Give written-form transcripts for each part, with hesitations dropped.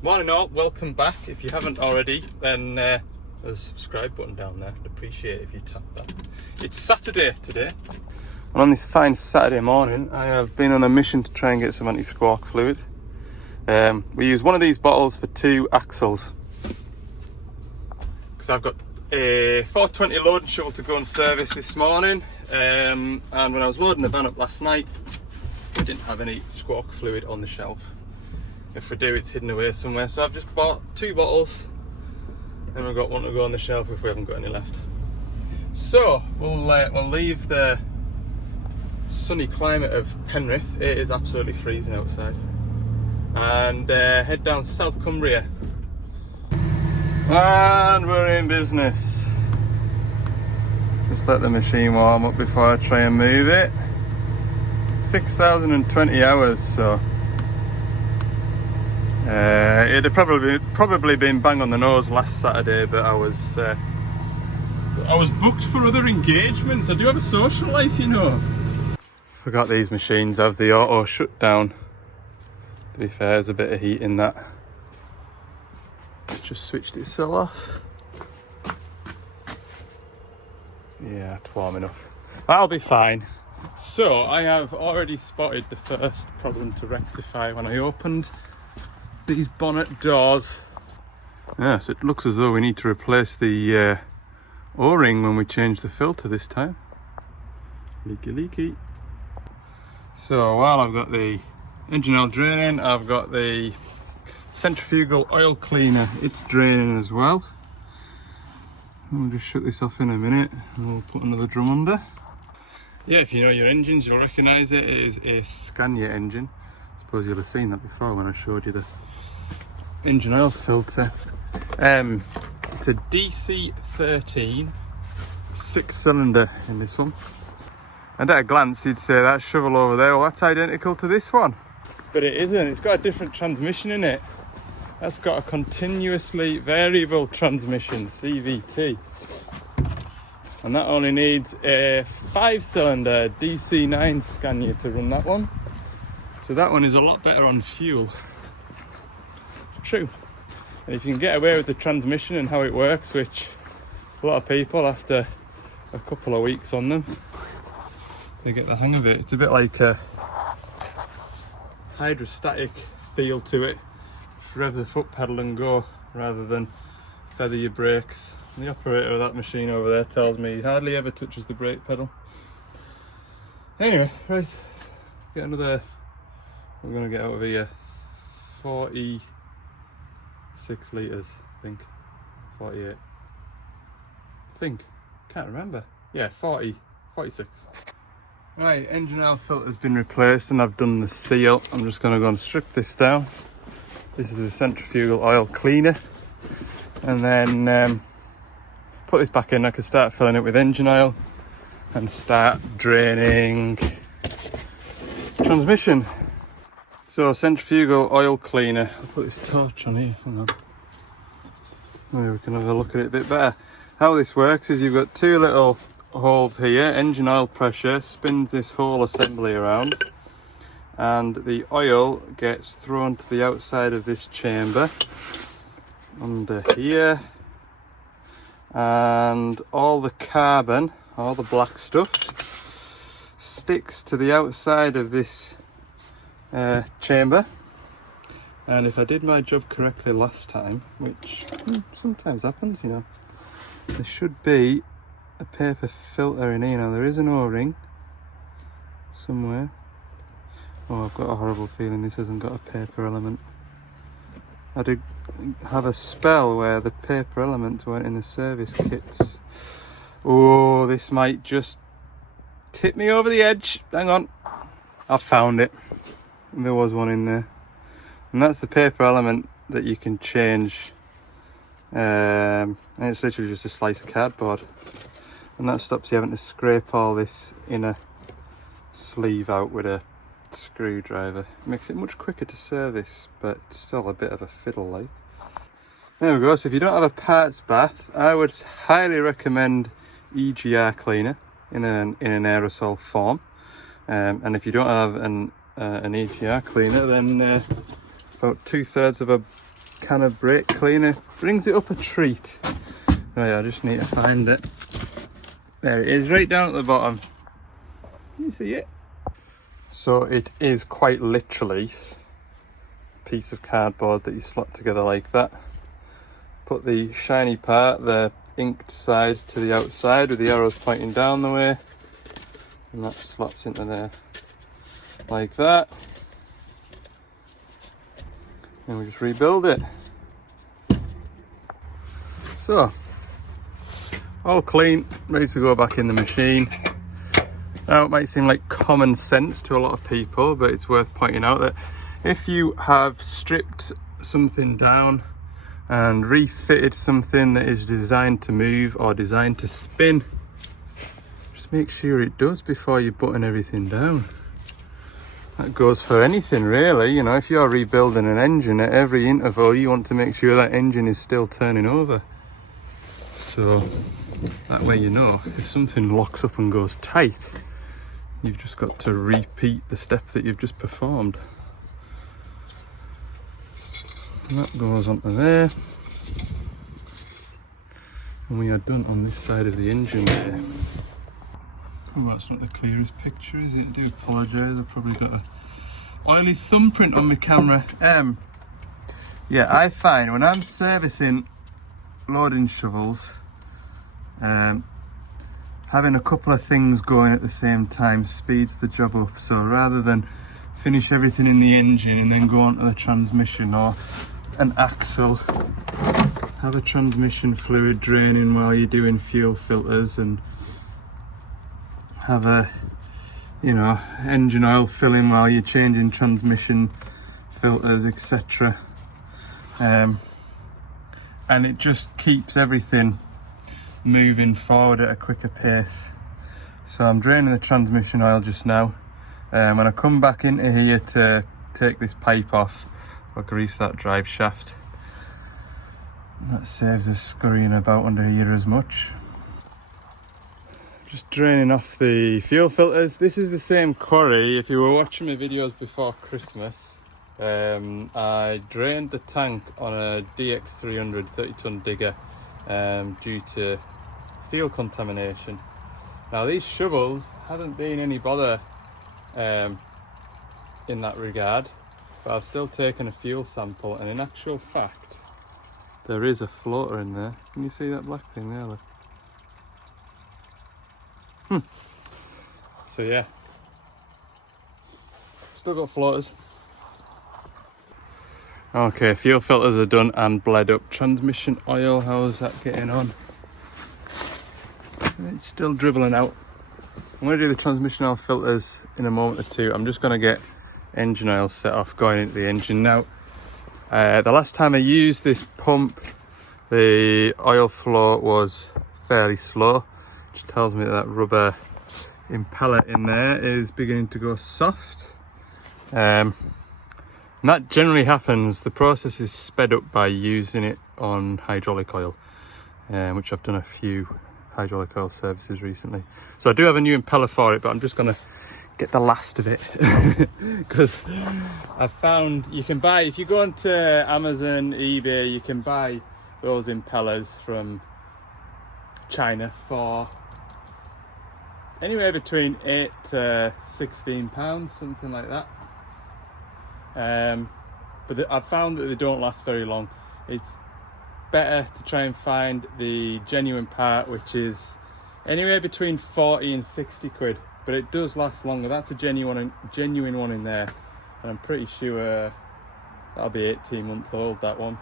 Morning all, welcome back. If you haven't already, then there's a subscribe button down there. I'd appreciate it if you tap that. It's Saturday today. And on this fine Saturday morning, I have been on a mission to try and get some anti-squawk fluid. We use one of these bottles for 2 axles. Because I've got a 420 loading shovel to go and service this morning. And when I was loading the van up last night, we didn't have any squawk fluid on the shelf. If we do, it's hidden away somewhere. So I've just bought 2 bottles, and we've got one to go on the shelf if we haven't got any left. So we'll leave the sunny climate of Penrith. It is absolutely freezing outside, and head down South Cumbria. And we're in business. Just let the machine warm up before I try and move it. 6,020 hours, so. It had probably been bang on the nose last Saturday, but I was booked for other engagements. I do have a social life, you know. Forgot these machines have the auto shutdown. To be fair, there's a bit of heat in that. It's just switched itself off. Yeah, it's warm enough. That'll be fine. So I have already spotted the first problem to rectify when I opened these bonnet doors. Yes, it looks as though we need to replace the O-ring when we change the filter this time. Leaky. So while I've got the engine oil draining, I've got the centrifugal oil cleaner. It's draining as well. We'll just shut this off in a minute and we'll put another drum under. Yeah, if you know your engines, you'll recognise it. It is a Scania engine. I suppose you'll have seen that before when I showed you the engine oil filter. It's a DC13 6-cylinder in this one, and at a glance you'd say that shovel over there, well, that's identical to this one, but it isn't. It's got a different transmission in it. That's got a continuously variable transmission, CVT, and that only needs a 5-cylinder DC9 Scania to run that one. So that one is a lot better on fuel. True. And if you can get away with the transmission and how it works, which a lot of people, after a couple of weeks on them, they get the hang of it. It's a bit like a hydrostatic feel to it. Just rev the foot pedal and go, rather than feather your brakes. And the operator of that machine over there tells me he hardly ever touches the brake pedal. Anyway, right, get another, we're going to get out of here 46 litres, I think. 48. I think. Can't remember. Yeah, 46. Right, engine oil filter's been replaced and I've done the seal. I'm just going to go and strip this down. This is the centrifugal oil cleaner. And then put this back in. I can start filling it with engine oil and start draining transmission. So centrifugal oil cleaner. I'll put this torch on here. Hang on. Maybe we can have a look at it a bit better. How this works is you've got 2 little holes here. Engine oil pressure spins this whole assembly around, and the oil gets thrown to the outside of this chamber under here, and all the carbon, all the black stuff, sticks to the outside of this chamber. And if I did my job correctly last time, which sometimes happens, you know, there should be a paper filter in here. Now there is an O-ring somewhere. Oh, I've got a horrible feeling this hasn't got a paper element. I did have a spell where the paper elements weren't in the service kits. Oh, this might just tip me over the edge. Hang on, I found it. There was one in there, and that's the paper element that you can change, and it's literally just a slice of cardboard, and that stops you having to scrape all this inner sleeve out with a screwdriver. It makes it much quicker to service, but it's still a bit of a fiddle like. There we go. So if you don't have a parts bath, I would highly recommend EGR cleaner in an aerosol form, and if you don't have an EGR cleaner, then about 2/3 of a can of brake cleaner. Brings it up a treat. Right, I just need to find it. There it is, right down at the bottom. Can you see it? So it is quite literally a piece of cardboard that you slot together like that. Put the shiny part, the inked side, to the outside with the arrows pointing down the way, and that slots into there like that. And we just rebuild it. So, all clean, ready to go back in the machine. Now it might seem like common sense to a lot of people, but it's worth pointing out that if you have stripped something down and refitted something that is designed to move or designed to spin, just make sure it does before you button everything down. That goes for anything really, you know, if you're rebuilding an engine at every interval, you want to make sure that engine is still turning over. So that way you know, if something locks up and goes tight, you've just got to repeat the step that you've just performed. And that goes onto there. And we are done on this side of the engine there. Oh, that's not the clearest picture, is it? I do apologise, I've probably got a oily thumbprint on my camera. Yeah, I find when I'm servicing loading shovels, having a couple of things going at the same time speeds the job up. So rather than finish everything in the engine and then go on to the transmission or an axle, have a transmission fluid draining while you're doing fuel filters, and have a, you know, engine oil filling while you're changing transmission filters, etc. And it just keeps everything moving forward at a quicker pace. So I'm draining the transmission oil just now. When I come back into here to take this pipe off, I'll grease that drive shaft. That saves us scurrying about under here as much. Just draining off the fuel filters. This is the same quarry. If you were watching my videos before Christmas, I drained the tank on a DX300 30-ton digger due to fuel contamination. Now these shovels haven't been any bother in that regard, but I've still taken a fuel sample, and in actual fact there is a floater in there. Can you see that black thing there? Look. So yeah, still got floaters. Okay, fuel filters are done and bled up. Transmission oil, how's that getting on? It's still dribbling out. I'm going to do the transmission oil filters in a moment or two. I'm just going to get engine oil set off going into the engine now. The last time I used this pump, the oil flow was fairly slow, which tells me that rubber impeller in there is beginning to go soft. And that generally happens. The process is sped up by using it on hydraulic oil, which I've done a few hydraulic oil services recently. So I do have a new impeller for it, but I'm just going to get the last of it because I found you can buy, if you go onto Amazon, eBay, you can buy those impellers from China for anywhere between £8 to £16, something like that. But I've found that they don't last very long. It's better to try and find the genuine part, which is anywhere between 40 and 60 quid, but it does last longer. That's a genuine one in there, and I'm pretty sure that'll be 18 months old, that one.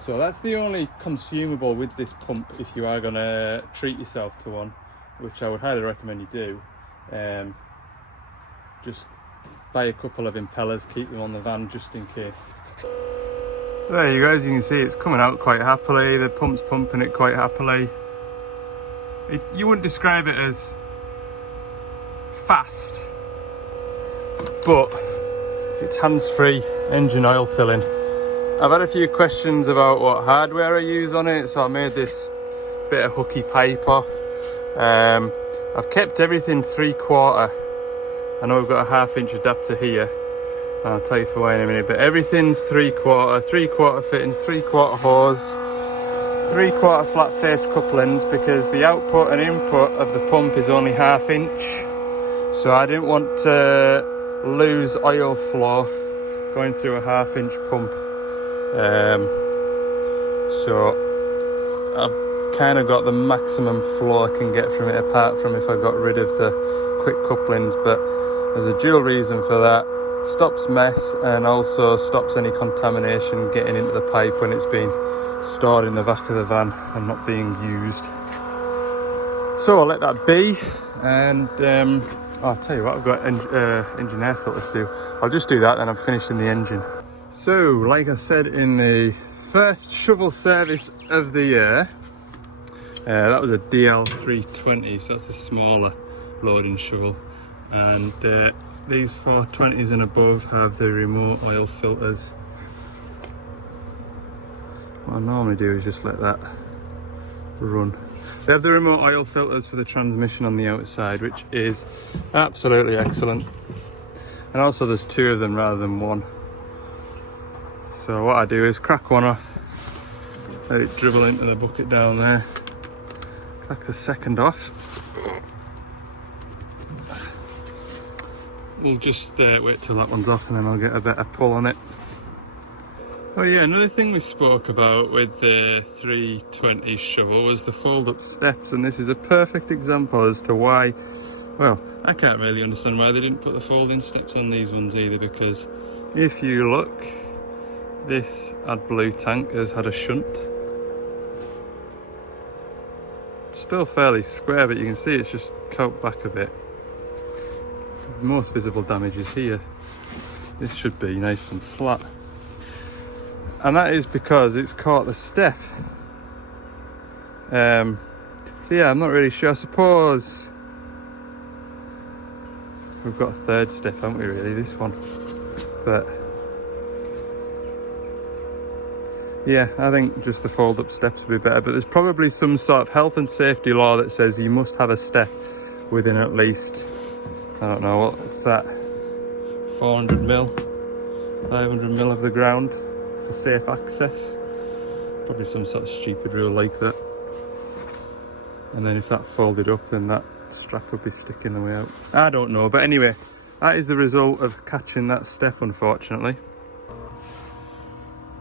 So that's the only consumable with this pump if you are going to treat yourself to one, which I would highly recommend you do. Just buy a couple of impellers, keep them on the van just in case. There you guys, you can see it's coming out quite happily. The pump's pumping it quite happily. You wouldn't describe it as fast, but it's hands-free engine oil filling. I've had a few questions about what hardware I use on it, so I made this bit of hooky pipe off. I've kept everything 3/4. I know we've got a 1/2 inch adapter here, I'll tell you for why in a minute, but everything's 3/4 fittings, 3/4 hose, 3/4 flat face couplings, because the output and input of the pump is only 1/2 inch. So I didn't want to lose oil flow going through a 1/2 inch pump. So I've kind of got the maximum flow I can get from it, apart from if I got rid of the quick couplings, but there's a dual reason for that. Stops mess and also stops any contamination getting into the pipe when it's been stored in the back of the van and not being used. So I'll let that be, and I'll tell you what, I've got engine air filter to do. I'll just do that, then I'm finished in the engine. So like I said in the first shovel service of the year, that was a DL320, so that's a smaller loading shovel, and these 420s and above have the remote oil filters. What I normally do is just let that run. They have the remote oil filters for the transmission on the outside, which is absolutely excellent. And also there's 2 of them rather than 1. So what I do is crack one off, let it dribble into the bucket down there, crack the second off. We'll just wait till that one's off and then I'll get a better pull on it. Oh yeah, another thing we spoke about with the 320 shovel was the fold-up steps, and this is a perfect example as to why, well, I can't really understand why they didn't put the folding steps on these ones either, because if you look, this AdBlue tank has had a shunt. It's still fairly square, but you can see it's just coked back a bit. Most visible damage is here. This should be nice and flat, and that is because it's caught the step. So yeah, I'm not really sure. I suppose we've got a third step, haven't we, really, this one? But yeah, I think just the fold-up steps would be better, but there's probably some sort of health and safety law that says you must have a step within at least, I don't know, what's that, 400 mil, 500 mil of the ground for safe access. Probably some sort of stupid rule like that. And then if that folded up, then that strap would be sticking the way out. I don't know, but anyway, that is the result of catching that step, unfortunately.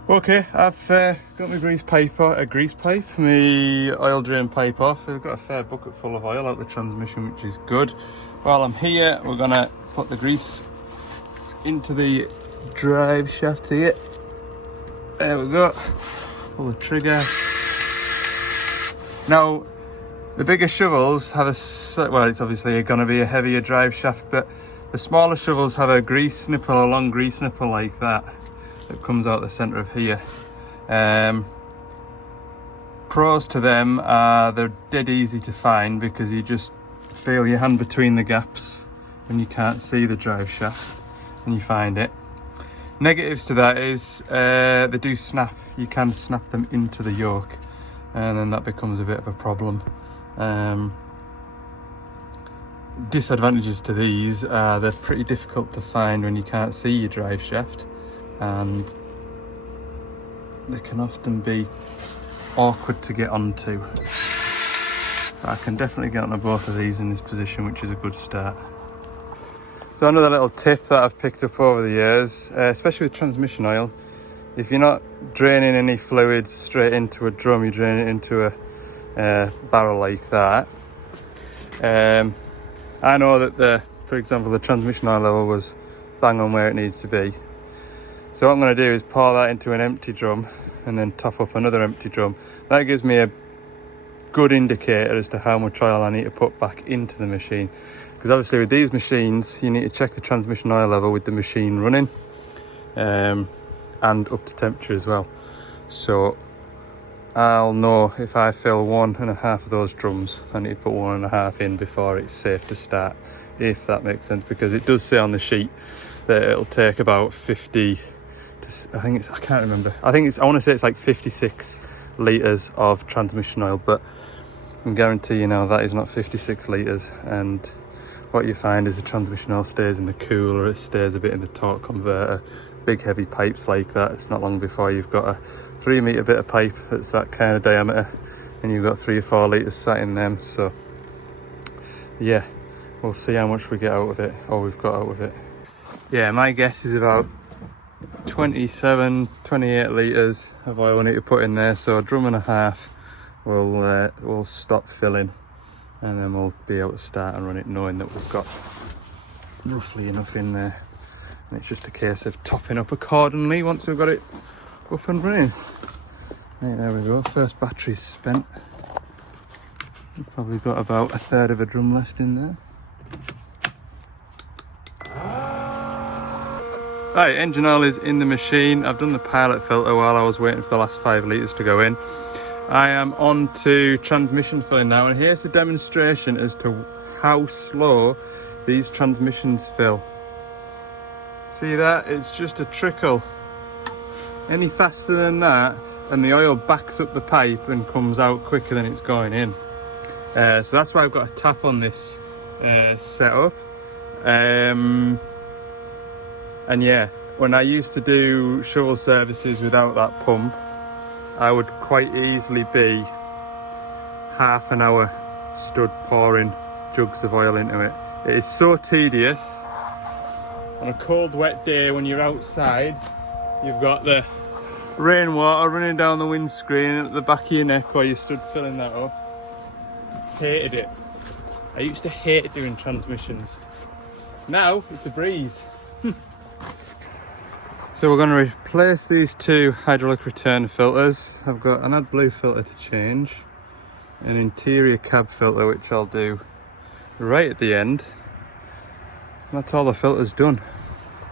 Okay, I've got my grease pipe, my oil drain pipe off. I've got a fair bucket full of oil out the transmission, which is good. While I'm here, we're gonna put the grease into the drive shaft here. There we go. Pull the trigger. Now, the bigger shovels have well, it's obviously gonna be a heavier drive shaft, but the smaller shovels have a grease nipple, a long grease nipple like that comes out the center of here. Pros to them are they're dead easy to find, because you just feel your hand between the gaps when you can't see the drive shaft and you find it. Negatives to that is they do snap. You can snap them into the yoke, and then that becomes a bit of a problem. Disadvantages to these are they're pretty difficult to find when you can't see your drive shaft, and they can often be awkward to get onto. I can definitely get onto both of these in this position, which is a good start. So another little tip that I've picked up over the years, especially with transmission oil, if you're not draining any fluids straight into a drum, you drain it into a barrel like that. I know that for example, the transmission oil level was bang on where it needs to be. So what I'm going to do is pour that into an empty drum and then top up another empty drum. That gives me a good indicator as to how much oil I need to put back into the machine. Because obviously with these machines, you need to check the transmission oil level with the machine running, and up to temperature as well. So I'll know if I fill 1.5 of those drums, I need to put 1.5 in before it's safe to start, if that makes sense, because it does say on the sheet that it'll take about 50 to, I can't remember, I want to say it's like 56 litres of transmission oil, but I can guarantee you now that is not 56 litres, and what you find is the transmission oil stays in the cooler, it stays a bit in the torque converter. Big heavy pipes like that, it's not long before you've got a 3 metre bit of pipe that's that kind of diameter, and you've got 3 or 4 litres sat in them. So yeah, we'll see how much we get out of it, or we've got out of it. Yeah, my guess is about 27, 28 litres of oil we need to put in there, so a drum and a half will stop filling, and then we'll be able to start and run it knowing that we've got roughly enough in there. And it's just a case of topping up accordingly once we've got it up and running. Right, there we go, first battery's spent. We've probably got about a third of a drum left in there. Right, engine oil is in the machine. I've done the pilot filter while I was waiting for the last 5 litres to go in. I am on to transmission filling now, and here's a demonstration as to how slow these transmissions fill. See that? It's just a trickle. Any faster than that and the oil backs up the pipe and comes out quicker than it's going in. So that's why I've got a tap on this setup. And yeah, when I used to do shovel services without that pump, I would quite easily be half an hour stood pouring jugs of oil into it. It is so tedious. On a cold wet day when you're outside, you've got the rainwater running down the windscreen at the back of your neck while you stood filling that up. Hated it. I used to hate doing transmissions. Now it's a breeze. So we're going to replace these 2 hydraulic return filters. I've got an AdBlue filter to change, an interior cab filter which I'll do right at the end. That's all the filter's done.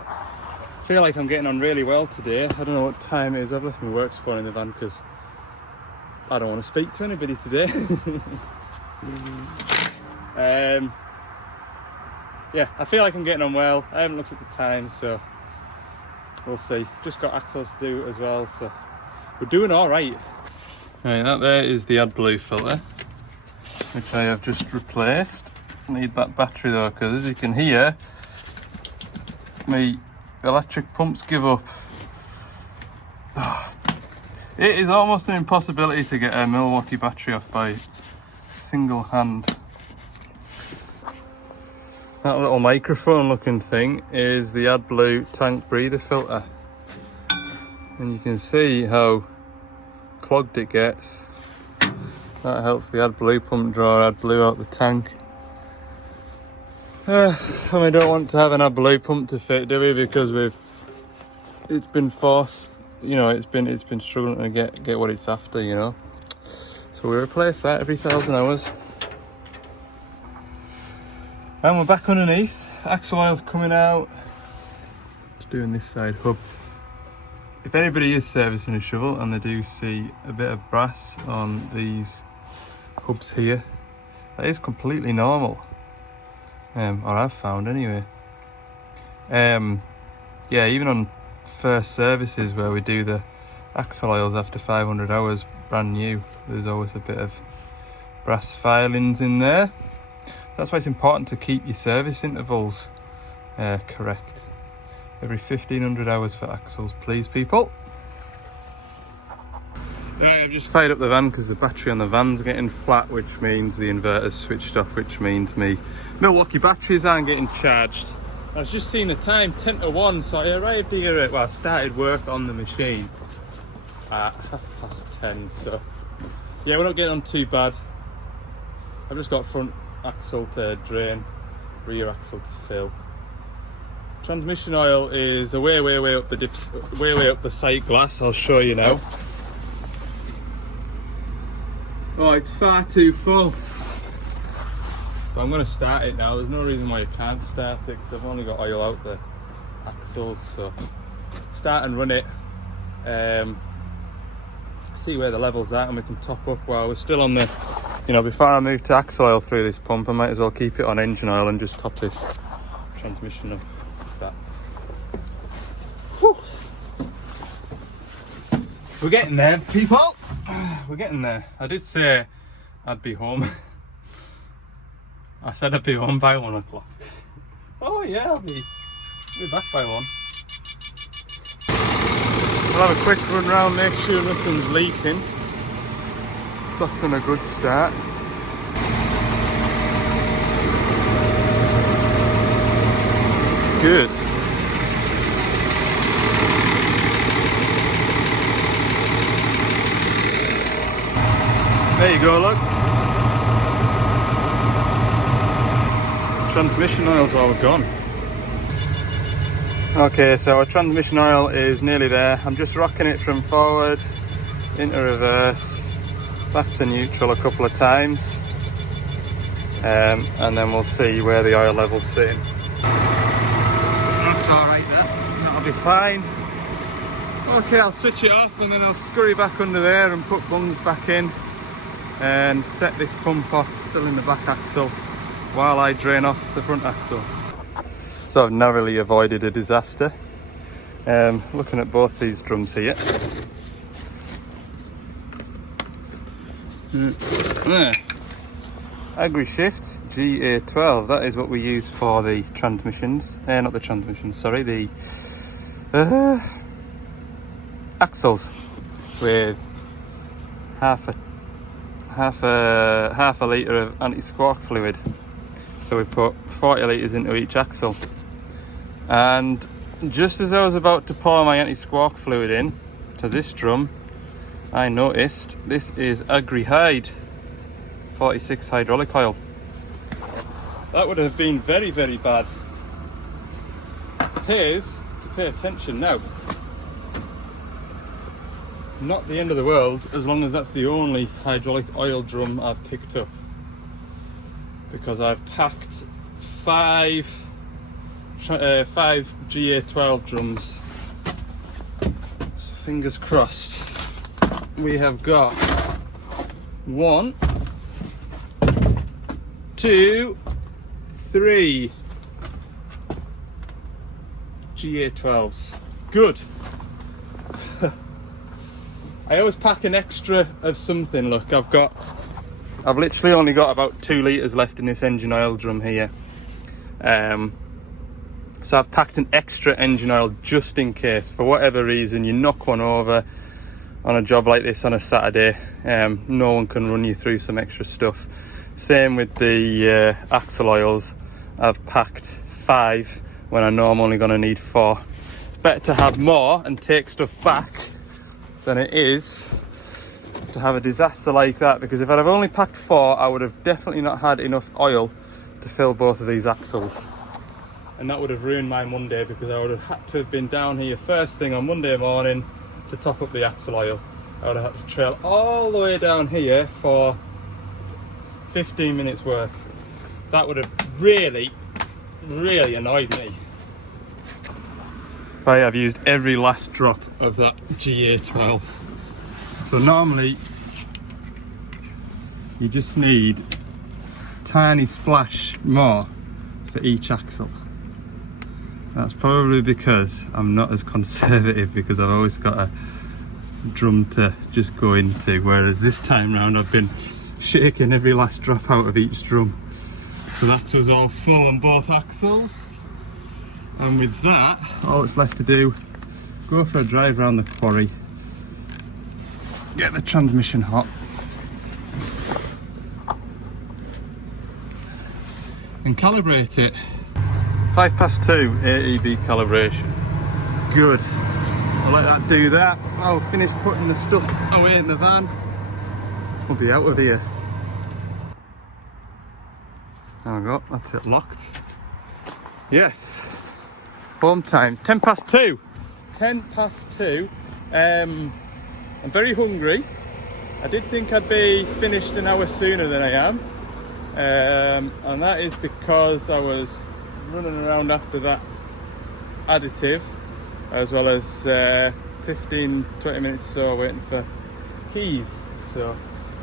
I feel like I'm getting on really well today. I don't know what time it is. I've left my works phone in the van because I don't want to speak to anybody today. Yeah, I feel like I'm getting on well. I haven't looked at the time, so we'll see. Just got axles to do as well, so we're doing all right. Right, that there is the AdBlue filter, which I have just replaced. Need that battery though, because as you can hear, my electric pumps give up. It is almost an impossibility to get a Milwaukee battery off by single hand. That little microphone looking thing is the AdBlue tank breather filter, and you can see how clogged it gets. That helps the AdBlue pump draw AdBlue out the tank. And we don't want to have an AdBlue pump to fit, do we? Because it's been forced, you know, it's been struggling to get what it's after, you know. So we replace that every 1,000 hours. And we're back underneath. Axle oil's coming out. Just doing this side hub. If anybody is servicing a shovel and they do see a bit of brass on these hubs here, that is completely normal. Or I've found anyway. Yeah, even on first services where we do the axle oils after 500 hours brand new, there's always a bit of brass filings in there. That's why it's important to keep your service intervals correct. Every 1500 hours for axles, please, people. Right, I've just fired up the van because the battery on the van's getting flat, which means the inverter's switched off, which means me Milwaukee batteries aren't getting charged. I was just seeing the time, 10 to 1, so I arrived here at, well, I started work on the machine at 10:30, so yeah, we're not getting on too bad. I've just got front axle to drain, rear axle to fill. Transmission oil is way up the dips, way up the sight glass. I'll show you now. Oh, it's far too full. But I'm going to start it now. There's no reason why you can't start it because I've only got oil out the axles. So start and run it. See where the level's at, and we can top up while we're still on the, you know, before I move to axle oil through this pump, I might as well keep it on engine oil and just top this transmission up like that. Whew. We're getting there, people. We're getting there. I did say I'd be home I said I'd be home by 1 o'clock. Oh yeah, I'll be back by 1. We'll have a quick run round, make sure nothing's leaking. It's often a good start. Good. There you go, look. Transmission oil's all gone. Okay, so our transmission oil is nearly there. I'm just rocking it from forward into reverse, back to neutral a couple of times, and then we'll see where the oil level's sitting. That's alright there, that'll be fine. Okay, I'll switch it off and then I'll scurry back under there and put bungs back in and set this pump off, still in the back axle, while I drain off the front axle. So I've narrowly avoided a disaster. Looking at both these drums here. AgriShift GA12, that is what we use for the transmissions. Not the transmissions, sorry, the axles, with half a litre of anti-squawk fluid. So we put 40 litres into each axle. And just as I was about to pour my anti-squawk fluid in to this drum, I noticed this is Agri-Hyde 46 hydraulic oil. That would have been very, very bad. Pays to pay attention now. Not the end of the world, as long as that's the only hydraulic oil drum I've picked up. Because I've packed five GA12 drums. So fingers crossed. We have got 1, 2, 3 GA12s. Good. I always pack an extra of something. Look, I've literally only got about 2 litres left in this engine oil drum here. So I've packed an extra engine oil just in case, for whatever reason, you knock one over on a job like this on a Saturday. No one can run you through some extra stuff. Same with the axle oils. I've packed 5 when I know I'm only going to need 4. It's better to have more and take stuff back than it is to have a disaster like that, because if I'd have only packed 4, I would have definitely not had enough oil to fill both of these axles. And that would have ruined my Monday, because I would have had to have been down here first thing on Monday morning to top up the axle oil. I would have had to trail all the way down here for 15 minutes work. That would have really, really annoyed me. But I've used every last drop of that GA12. So normally you just need a tiny splash more for each axle. That's probably because I'm not as conservative, because I've always got a drum to just go into, whereas this time round I've been shaking every last drop out of each drum. So that's us all full on both axles. And with that, all that's left to do, go for a drive around the quarry, get the transmission hot, and calibrate it. 2:05 AEB calibration. Good. I'll let that do that. I'll finish putting the stuff away in the van. We'll be out of here. There we go, that's it locked. Yes. Home times, 2:10. 2:10. I'm very hungry. I did think I'd be finished an hour sooner than I am. And that is because I was running around after that additive, as well as 15-20 minutes or so waiting for keys. So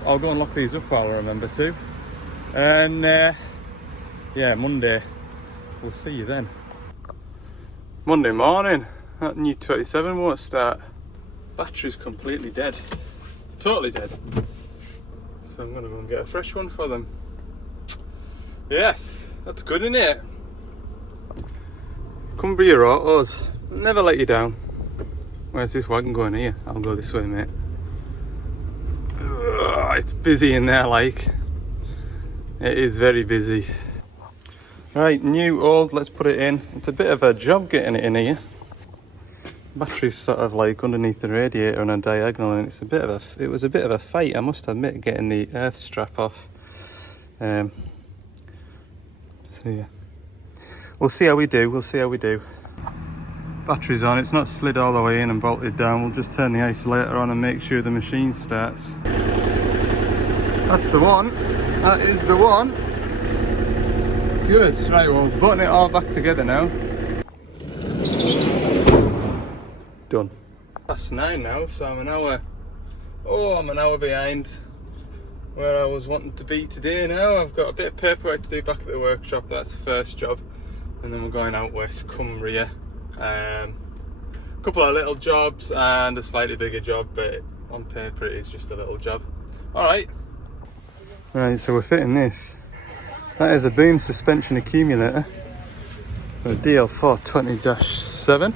I'll go and lock these up while I remember to. And yeah, Monday, we'll see you then. Monday morning, that new 27 won't start. Battery's completely dead, totally dead. So I'm gonna go and get a fresh one for them. Yes, that's good, isn't it? Cumbria Autos, never let you down. Where's this wagon going here? I'll go this way, mate. Ugh, it's busy in there, like. It is very busy. Right, new, old, let's put it in. It's a bit of a job getting it in here. Battery's sort of like underneath the radiator on a diagonal, and it was a bit of a fight, I must admit, getting the earth strap off. So yeah, we'll see how we do. Battery's on, it's not slid all the way in and bolted down. We'll just turn the isolator on and make sure the machine starts. That's the one. That is the one. Good. Right, we'll button it all back together now. Done. Past 9 now, so I'm an hour behind where I was wanting to be today now. I've got a bit of paperwork to do back at the workshop. That's the first job. And then we're going out west, Cumbria. A couple of little jobs and a slightly bigger job, but on paper it is just a little job. Alright. Right, so we're fitting this. That is a boom suspension accumulator. A DL4 20-7.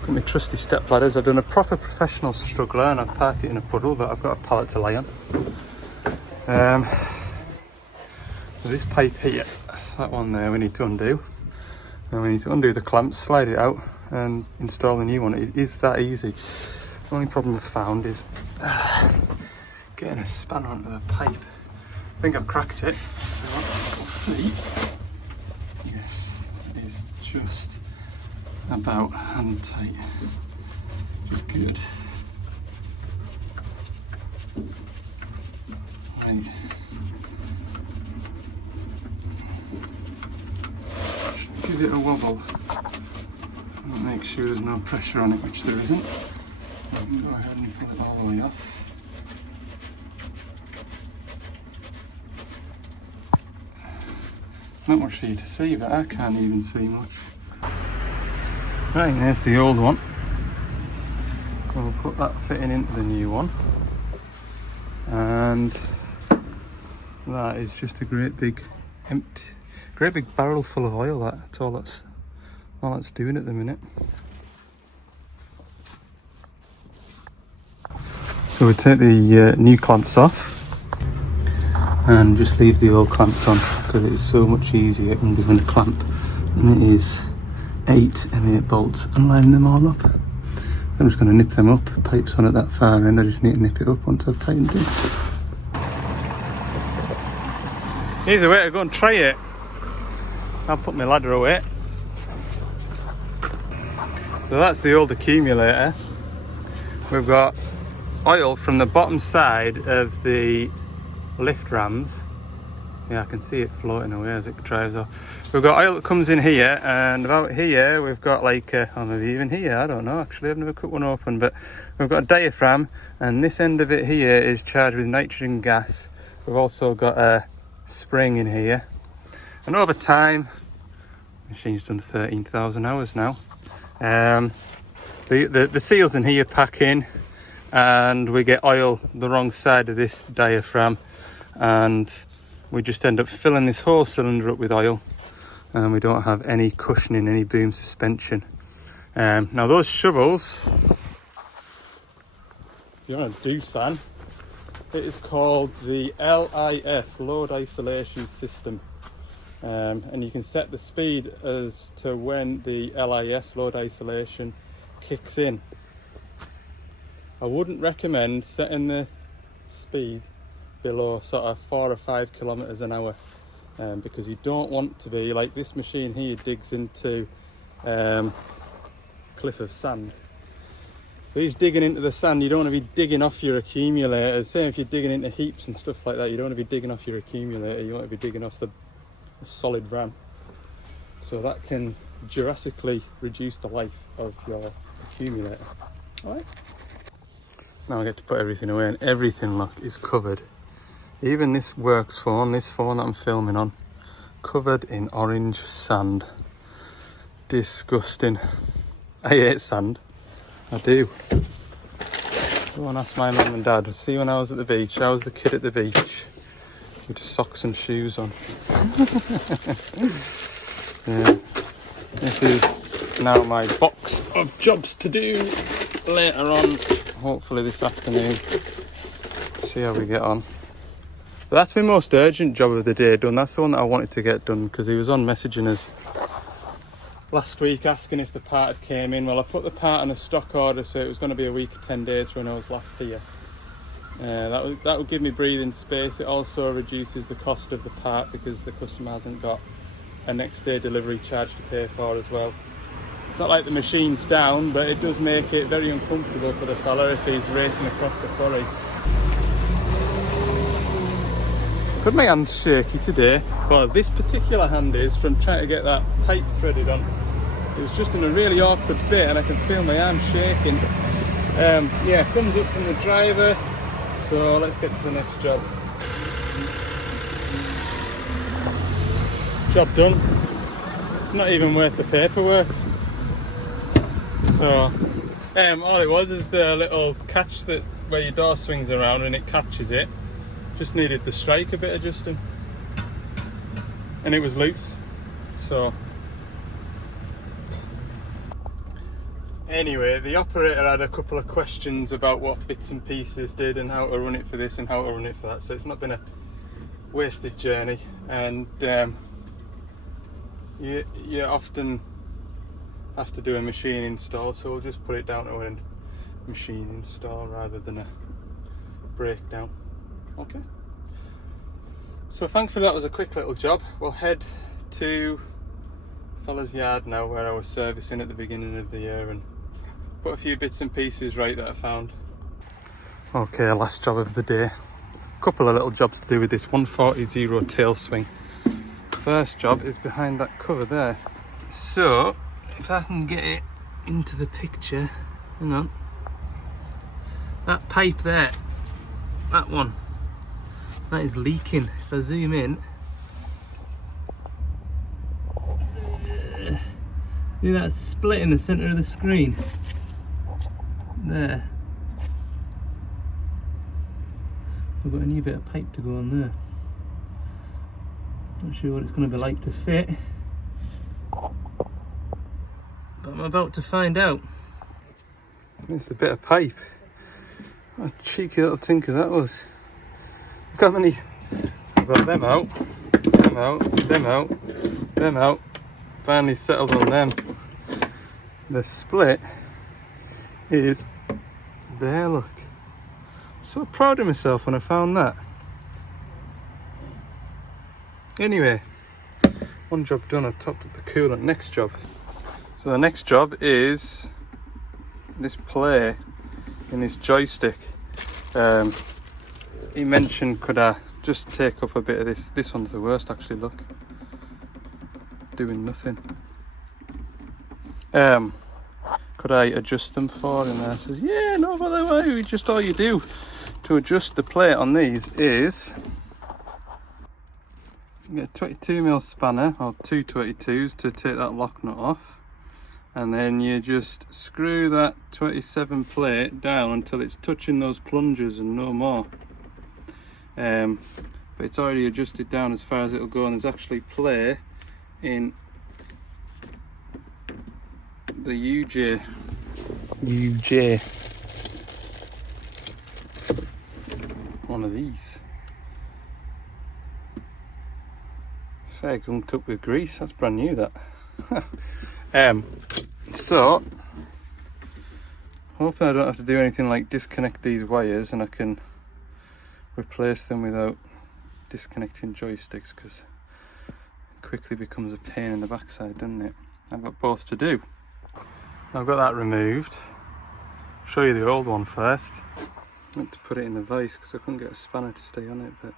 Got my trusty step ladders. I've done a proper professional struggler and I've parked it in a puddle, but I've got a pallet to lie on. So this pipe here, that one there, we need to undo. And we need to undo the clamps, slide it out and install a new one. It is that easy. The only problem I've found is getting a spanner onto the pipe. I think I've cracked it, so we'll see. Yes, it is just about hand tight. Which is good. Right. Give it a wobble and make sure there's no pressure on it, which there isn't. I can go ahead and pull it all the way off. Not much for you to see, but I can't even see much. Right, there's the old one. So we'll put that fitting into the new one. And that is just a great big barrel full of oil. That's all that's doing at the minute. So we take the new clamps off and just leave the old clamps on because it's so much easier when we're going to clamp. And it is 8 M8 bolts and line them all up. So I'm just going to nip them up. Pipe's on at that far end. I just need to nip it up once I've tightened it. Either way, I'll go and try it. I'll put my ladder away. So that's the old accumulator. We've got oil from the bottom side of the lift rams. Yeah, I can see it floating away as it drives off. We've got oil that comes in here, and about here we've got like oh, maybe even here, I don't know actually, I've never cut one open, but we've got a diaphragm, and this end of it here is charged with nitrogen gas. We've also got a spring in here, and over time, machine's done 13,000 hours now. The seals in here pack in, and we get oil the wrong side of this diaphragm, and we just end up filling this whole cylinder up with oil, and we don't have any cushioning, any boom suspension. Now those shovels, if you want to do sand, it is called the LIS, Load Isolation System. And you can set the speed as to when the LIS, Load Isolation, kicks in. I wouldn't recommend setting the speed below sort of 4 or 5 kilometers an hour, because you don't want to be like this machine here digs into cliff of sand. So he's digging into the sand. You don't want to be digging off your accumulators. Same if you're digging into heaps and stuff like that, you don't want to be digging off your accumulator, you want to be digging off the solid ram. So that can drastically reduce the life of your accumulator. Alright. Now I get to put everything away, and everything, look, is covered. Even this works phone, this phone that I'm filming on, covered in orange sand. Disgusting. I hate sand. I do. Go and ask my mum and dad. See, when I was at the beach, I was the kid at the beach. with socks and shoes on. Yeah. This is now my box of jobs to do later on, hopefully this afternoon. See how we get on. But that's my most urgent job of the day done. That's the one that I wanted to get done because he was on messaging us last week asking if the part had came in. Well, I put the part on a stock order, so it was going to be a week or 10 days when I was last here. That would give me breathing space. It also reduces the cost of the part because the customer hasn't got a next day delivery charge to pay for as well. Not like the machine's down, but it does make it very uncomfortable for the fella if he's racing across the quarry. But my hand's shaky today. Well, this particular hand is from trying to get that pipe threaded on. It was just in a really awkward bit and I can feel my arm shaking. Yeah, thumbs up from the driver. So let's get to the next job. Job done. It's not even worth the paperwork. So, all it was is the little catch that where your door swings around and it catches it. Just needed the strike a bit adjusting. And it was loose. So, anyway, the operator had a couple of questions about what bits and pieces did and how to run it for this and how to run it for that. So it's not been a wasted journey. And you often have to do a machine install, so we'll just put it down to a machine install rather than a breakdown. Okay. So thankfully that was a quick little job. We'll head to fella's yard now where I was servicing at the beginning of the year and put a few bits and pieces right that I found. Okay, last job of the day. A couple of little jobs to do with this 140 tail swing. First job is behind that cover there. So if I can get it into the picture, hang on. That pipe there, that one, that is leaking. If I zoom in, see that split in the centre of the screen? There. I've got a new bit of pipe to go on there. Not sure what it's going to be like to fit, but I'm about to find out. There's the bit of pipe. What a cheeky little tinker that was. Look how many. I've got them out, them out, them out, them out. Finally settled on them. The split is there, look. So proud of myself when I found that. Anyway, one job done, I topped up the coolant. Next job. So the next job is this play in this joystick. He mentioned, could I just take up a bit of this? This one's the worst actually, look. Doing nothing. Could I adjust them for him? And I says, yeah, no, by the way, just all you do to adjust the plate on these is you get a 22mm spanner or two 22s to take that lock nut off, and then you just screw that 27 plate down until it's touching those plungers and no more. But it's already adjusted down as far as it'll go, and there's actually play in the UJ one of these. Fair gunked up with grease, that's brand new that. So hopefully I don't have to do anything like disconnect these wires, and I can replace them without disconnecting joysticks, because it quickly becomes a pain in the backside, doesn't it? I've got both to do. I've got that removed. Show you the old one first. I meant to put it in the vise because I couldn't get a spanner to stay on it, but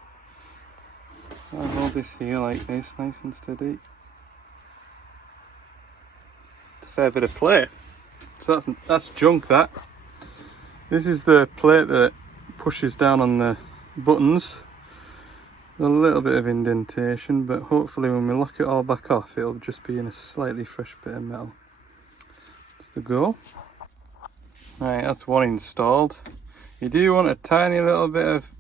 I'll hold this here like this, nice and steady. It's a fair bit of plate. So that's junk, that. This is the plate that pushes down on the buttons. A little bit of indentation, but hopefully when we lock it all back off, it'll just be in a slightly fresh bit of metal. That's the goal. Right, that's one installed. You do want a tiny little bit of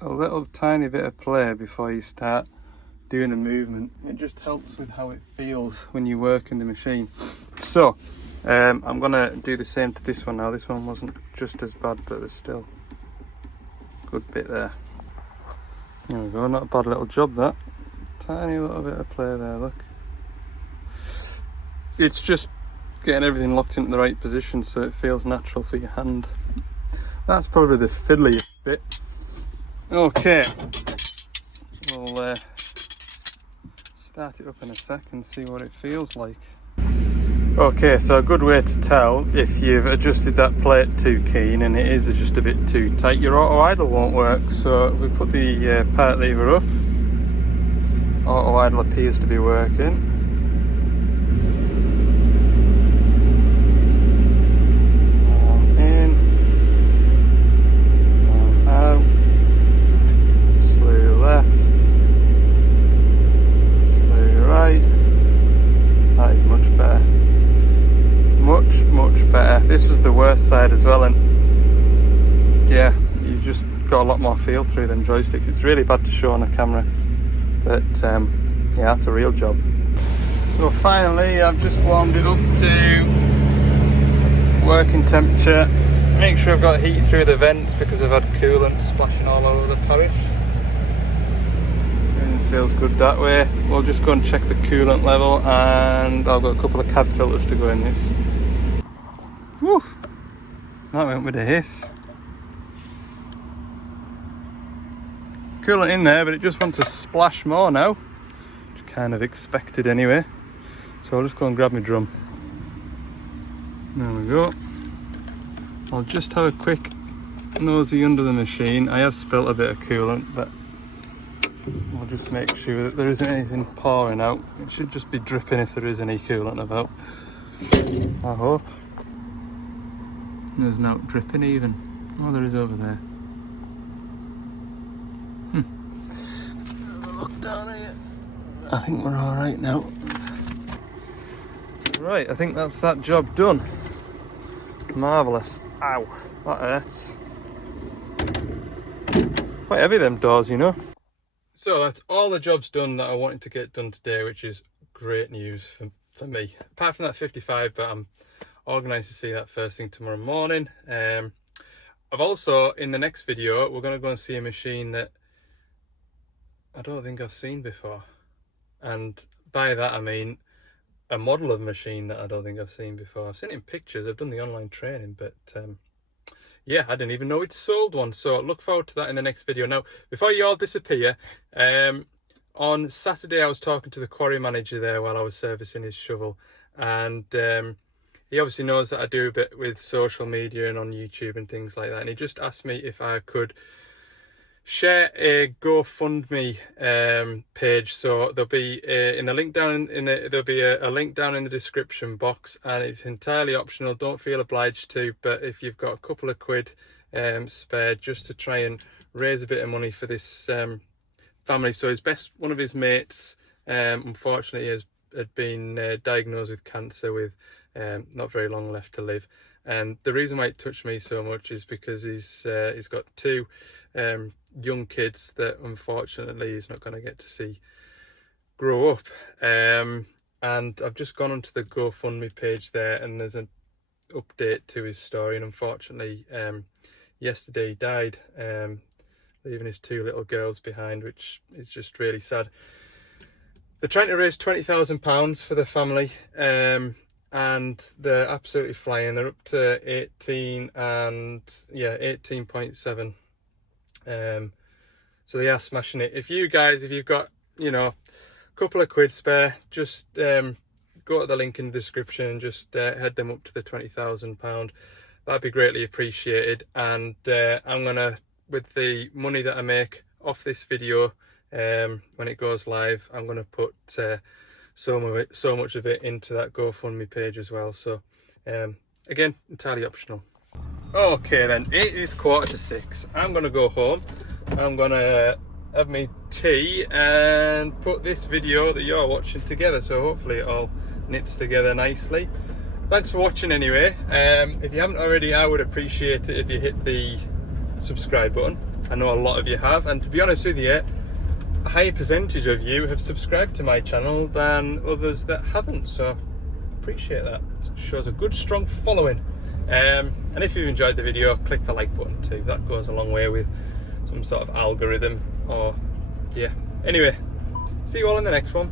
a little tiny bit of play before you start doing the movement. It just helps with how it feels when you work in the machine. So I'm gonna do the same to this one now. This one wasn't just as bad, but there's still a good bit there. There we go, not a bad little job that. Tiny little bit of play there, look. It's just getting everything locked into the right position so it feels natural for your hand. That's probably the fiddliest bit. Okay, we'll start it up in a sec and see what it feels like. Okay, so a good way to tell if you've adjusted that plate too keen and it is just a bit too tight, your auto idle won't work. So if we put the part lever up, auto idle appears to be working. In, out, slew left, slew right. That is much better. Much better. This was the worst side as well, and yeah, you just got a lot more feel through them joysticks. It's really bad to show on a camera, but yeah, that's a real job. So finally I've just warmed it up to working temperature. Make sure I've got heat through the vents because I've had coolant splashing all over the parish. Everything feels good that way. We'll just go and check the coolant level, and I've got a couple of cab filters to go in this. Woo! That went with a hiss. Coolant in there, but it just wants to splash more now, which kind of expected anyway. So I'll just go and grab my drum. There we go. I'll just have a quick nosy under the machine. I have spilt a bit of coolant, but I'll just make sure that there isn't anything pouring out. It should just be dripping if there is any coolant about, I hope. There's no dripping even. Oh, there is over there. Look down here. I think we're all right now. Right, I think that's that job done. Marvellous. Ow, that hurts. Quite heavy them doors, you know. So that's all the jobs done that I wanted to get done today, which is great news for me. Apart from that 55, but I'm organised to see that first thing tomorrow morning. I've also, in the next video, we're going to go and see a machine that I don't think I've seen before. And by that I mean a model of machine that I don't think I've seen before. I've seen it in pictures, I've done the online training, but yeah, I didn't even know it sold one. So look forward to that in the next video. Now, before you all disappear, on Saturday I was talking to the quarry manager there while I was servicing his shovel, and he obviously knows that I do a bit with social media and on YouTube and things like that, and he just asked me if I could share a GoFundMe page. So there'll be in the link down in the there'll be a link down in the description box, and it's entirely optional. Don't feel obliged to, but if you've got a couple of quid spare just to try and raise a bit of money for this family. So one of his mates unfortunately had been diagnosed with cancer with not very long left to live, and the reason why it touched me so much is because he's got two young kids that unfortunately he's not going to get to see grow up, and I've just gone onto the GoFundMe page there, and there's an update to his story, and unfortunately yesterday he died, leaving his two little girls behind, which is just really sad. They're trying to raise £20,000 for the family, and they're absolutely flying. They're up to 18.7. So they are smashing it. If you've got, a couple of quid spare, just go to the link in the description and just head them up to the £20,000. That'd be greatly appreciated. And I'm gonna, with the money that I make off this video, when it goes live, I'm gonna put so much of it into that GoFundMe page as well. So again, entirely optional. Okay then, it is 5:45. I'm gonna go home. I'm gonna have my tea and put this video that you're watching together, so hopefully it all knits together nicely. Thanks for watching anyway. If you haven't already, I would appreciate it if you hit the subscribe button. I know a lot of you have, and to be honest with you, a higher percentage of you have subscribed to my channel than others that haven't, so appreciate that. It shows a good strong following. And if you've enjoyed the video, click the like button too. That goes a long way with some sort of algorithm, or yeah. Anyway, see you all in the next one.